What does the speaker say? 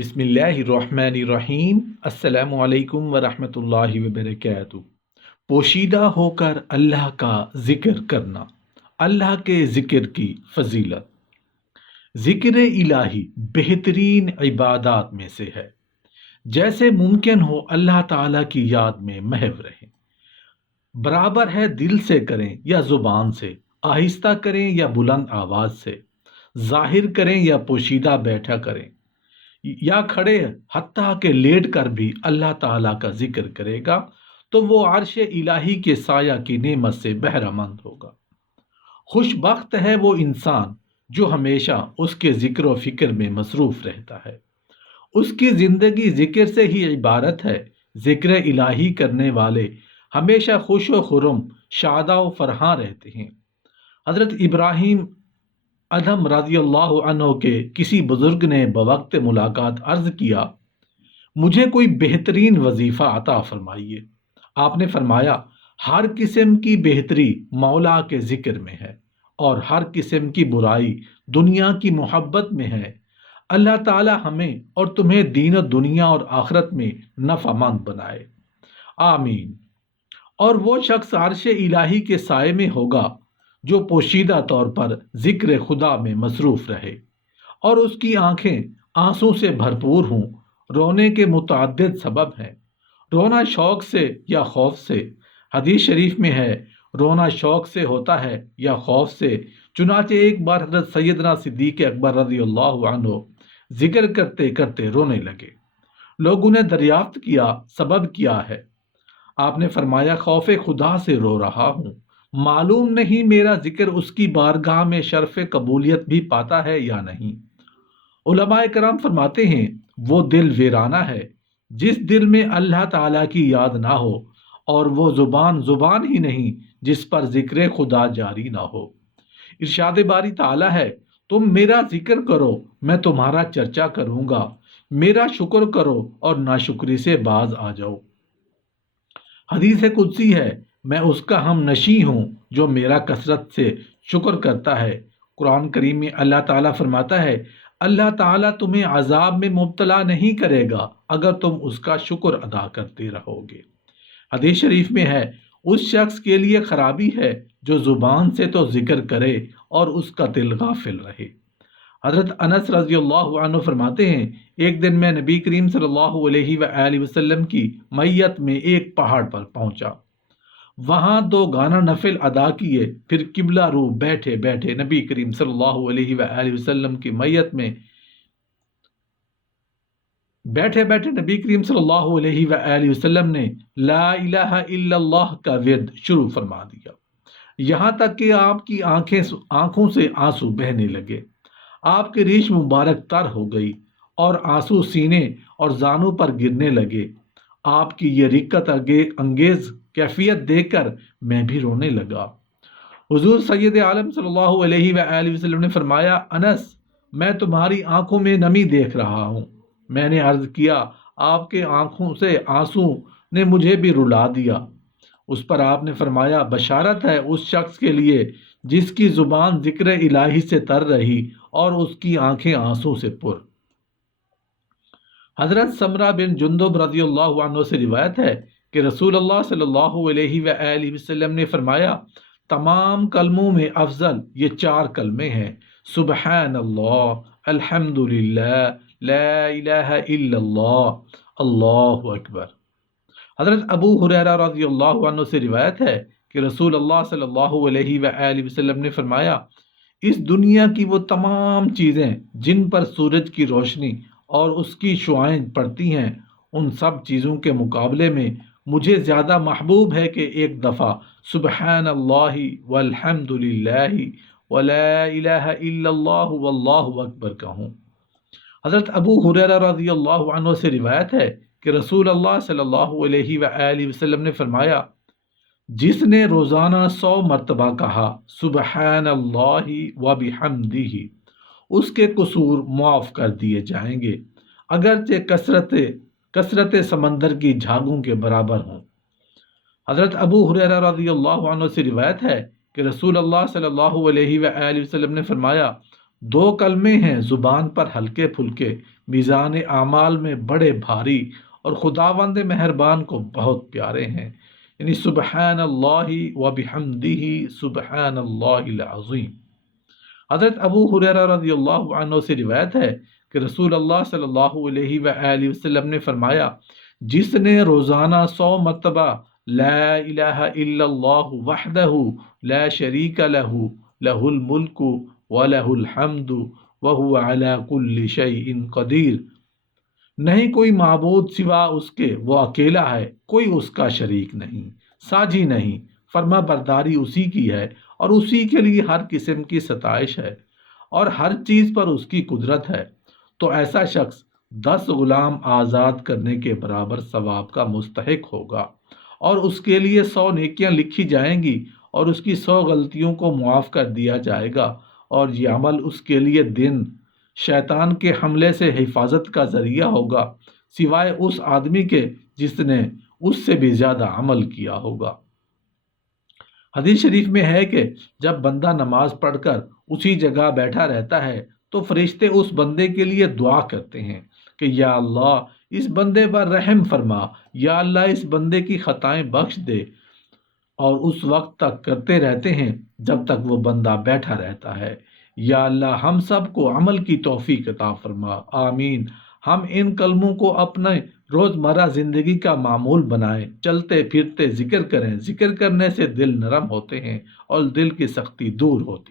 بسم اللہ الرحمن الرحیم۔ السلام علیکم ورحمۃ اللہ وبرکاتہ۔ پوشیدہ ہو کر اللہ کا ذکر کرنا، اللہ کے ذکر کی فضیلت۔ ذکر الہی بہترین عبادات میں سے ہے۔ جیسے ممکن ہو اللہ تعالیٰ کی یاد میں محو رہیں، برابر ہے دل سے کریں یا زبان سے، آہستہ کریں یا بلند آواز سے، ظاہر کریں یا پوشیدہ بیٹھا کریں یا کھڑے، حتیٰ کہ لیٹ کر بھی اللہ تعالیٰ کا ذکر کرے گا تو وہ عرش الہی کے سایہ کی نعمت سے بہرہ مند ہوگا۔ خوش بخت ہے وہ انسان جو ہمیشہ اس کے ذکر و فکر میں مصروف رہتا ہے۔ اس کی زندگی ذکر سے ہی عبارت ہے۔ ذکر الہی کرنے والے ہمیشہ خوش و خرم، شادہ و فرحاں رہتے ہیں۔ حضرت ابراہیم ادھم رضی اللہ عنہ کے کسی بزرگ نے بوقت ملاقات عرض کیا، مجھے کوئی بہترین وظیفہ عطا فرمائیے۔ آپ نے فرمایا، ہر قسم کی بہتری مولا کے ذکر میں ہے اور ہر قسم کی برائی دنیا کی محبت میں ہے۔ اللہ تعالی ہمیں اور تمہیں دین و دنیا اور آخرت میں نفع مند بنائے، آمین۔ اور وہ شخص عرش الہی کے سائے میں ہوگا جو پوشیدہ طور پر ذکر خدا میں مصروف رہے اور اس کی آنکھیں آنسوں سے بھرپور ہوں۔ رونے کے متعدد سبب ہیں، رونا شوق سے یا خوف سے۔ حدیث شریف میں ہے، رونا شوق سے ہوتا ہے یا خوف سے۔ چنانچہ ایک بار حضرت سیدنا صدیق اکبر رضی اللہ عنہ ذکر کرتے کرتے رونے لگے۔ لوگوں نے دریافت کیا، سبب کیا ہے؟ آپ نے فرمایا، خوف خدا سے رو رہا ہوں، معلوم نہیں میرا ذکر اس کی بارگاہ میں شرف قبولیت بھی پاتا ہے یا نہیں۔ علماء کرام فرماتے ہیں، وہ دل ویرانہ ہے جس دل میں اللہ تعالیٰ کی یاد نہ ہو، اور وہ زبان ہی نہیں جس پر ذکر خدا جاری نہ ہو۔ ارشاد باری تعالیٰ ہے، تم میرا ذکر کرو میں تمہارا چرچا کروں گا، میرا شکر کرو اور ناشکری سے باز آ جاؤ۔ حدیث قدسی ہے، میں اس کا ہم نشیں ہوں جو میرا کثرت سے شکر کرتا ہے۔ قرآن کریم میں اللہ تعالیٰ فرماتا ہے، اللہ تعالیٰ تمہیں عذاب میں مبتلا نہیں کرے گا اگر تم اس کا شکر ادا کرتے رہو گے۔ حدیث شریف میں ہے، اس شخص کے لیے خرابی ہے جو زبان سے تو ذکر کرے اور اس کا دل غافل رہے۔ حضرت انس رضی اللہ عنہ فرماتے ہیں، ایک دن میں نبی کریم صلی اللہ علیہ وآلہ وسلم کی میت میں ایک پہاڑ پر پہنچا، وہاں 2 گانا نفل ادا کیے، پھر قبلہ رو بیٹھے بیٹھے نبی کریم صلی اللہ علیہ وآلہ وسلم کی میت میں نبی کریم صلی اللہ علیہ وآلہ وسلم نے لا الہ الا اللہ کا ورد شروع فرما دیا، یہاں تک کہ آپ کی آنکھوں سے آنسو بہنے لگے۔ آپ کی ریش مبارک تر ہو گئی اور آنسو سینے اور زانوں پر گرنے لگے۔ آپ کی یہ رقت انگیز کیفیت دیکھ کر میں بھی رونے لگا۔ حضور سید عالم صلی اللہ علیہ وآلہ وسلم نے فرمایا، انس، میں تمہاری آنکھوں میں نمی دیکھ رہا ہوں۔ میں نے عرض کیا، آپ کے آنکھوں سے آنسو نے مجھے بھی رلا دیا۔ اس پر آپ نے فرمایا، بشارت ہے اس شخص کے لیے جس کی زبان ذکر الہی سے تر رہی اور اس کی آنکھیں آنسوں سے پر۔ حضرت سمرہ بن جندب رضی اللہ عنہ سے روایت ہے کہ رسول اللہ صلی اللہ علیہ وآلہ وسلم نے فرمایا، تمام کلموں میں افضل یہ 4 کلمے ہیں، سبحان اللہ، الحمد للہ، لا الہ الا اللہ، اللہ اکبر۔ حضرت ابو ہریرہ رضی اللہ عنہ سے روایت ہے کہ رسول اللہ صلی اللہ علیہ وآلہ وسلم نے فرمایا، اس دنیا کی وہ تمام چیزیں جن پر سورج کی روشنی اور اس کی شعاعیں پڑتی ہیں، ان سب چیزوں کے مقابلے میں مجھے زیادہ محبوب ہے کہ ایک دفعہ سبحان اللہ والحمد للہ ولا الہ الا اللہ واللہ اکبر کہوں۔ حضرت ابو ہریرہ رضی اللہ عنہ سے روایت ہے کہ رسول اللہ صلی اللہ علیہ وآلہ وسلم نے فرمایا، جس نے روزانہ 100 مرتبہ کہا سبحان اللہ وبحمدہ، اس کے قصور معاف کر دیے جائیں گے، اگرچہ کثرت سمندر کی جھاگوں کے برابر ہوں۔ حضرت ابو ہریرہ رضی اللہ عنہ سے روایت ہے کہ رسول اللہ صلی اللہ علیہ وآلہ وسلم نے فرمایا، 2 کلمے ہیں زبان پر ہلکے پھلکے، میزان اعمال میں بڑے بھاری اور خداوند مہربان کو بہت پیارے ہیں۔ یعنی سبحان اللہ و بحمدہ سبحان اللہ العظیم۔ حضرت ابو ہریرہ رضی اللہ عنہ سے روایت ہے کہ رسول اللہ صلی اللہ علیہ وآلہ وسلم نے فرمایا، جس نے روزانہ 100 مرتبہ لا الہ الا اللہ وحدہ لا شریک لہ لہ الملک ولہ الحمد وہو علی کل شیء قدیر، نہیں کوئی معبود سوا اس کے، وہ اکیلا ہے، کوئی اس کا شریک نہیں، ساجی نہیں، فرما برداری اسی کی ہے اور اسی کے لیے ہر قسم کی ستائش ہے اور ہر چیز پر اس کی قدرت ہے، تو ایسا شخص 10 غلام آزاد کرنے کے برابر ثواب کا مستحق ہوگا اور اس کے لیے 100 نیکیاں لکھی جائیں گی اور اس کی 100 غلطیوں کو معاف کر دیا جائے گا، اور یہ عمل اس کے لیے دن شیطان کے حملے سے حفاظت کا ذریعہ ہوگا، سوائے اس آدمی کے جس نے اس سے بھی زیادہ عمل کیا ہوگا۔ حدیث شریف میں ہے کہ جب بندہ نماز پڑھ کر اسی جگہ بیٹھا رہتا ہے تو فرشتے اس بندے کے لیے دعا کرتے ہیں کہ یا اللہ اس بندے پر رحم فرما، یا اللہ اس بندے کی خطائیں بخش دے، اور اس وقت تک کرتے رہتے ہیں جب تک وہ بندہ بیٹھا رہتا ہے۔ یا اللہ ہم سب کو عمل کی توفیق عطا فرما، آمین۔ ہم ان کلموں کو اپنے روزمرہ زندگی کا معمول بنائیں، چلتے پھرتے ذکر کریں، ذکر کرنے سے دل نرم ہوتے ہیں اور دل کی سختی دور ہوتی ہے۔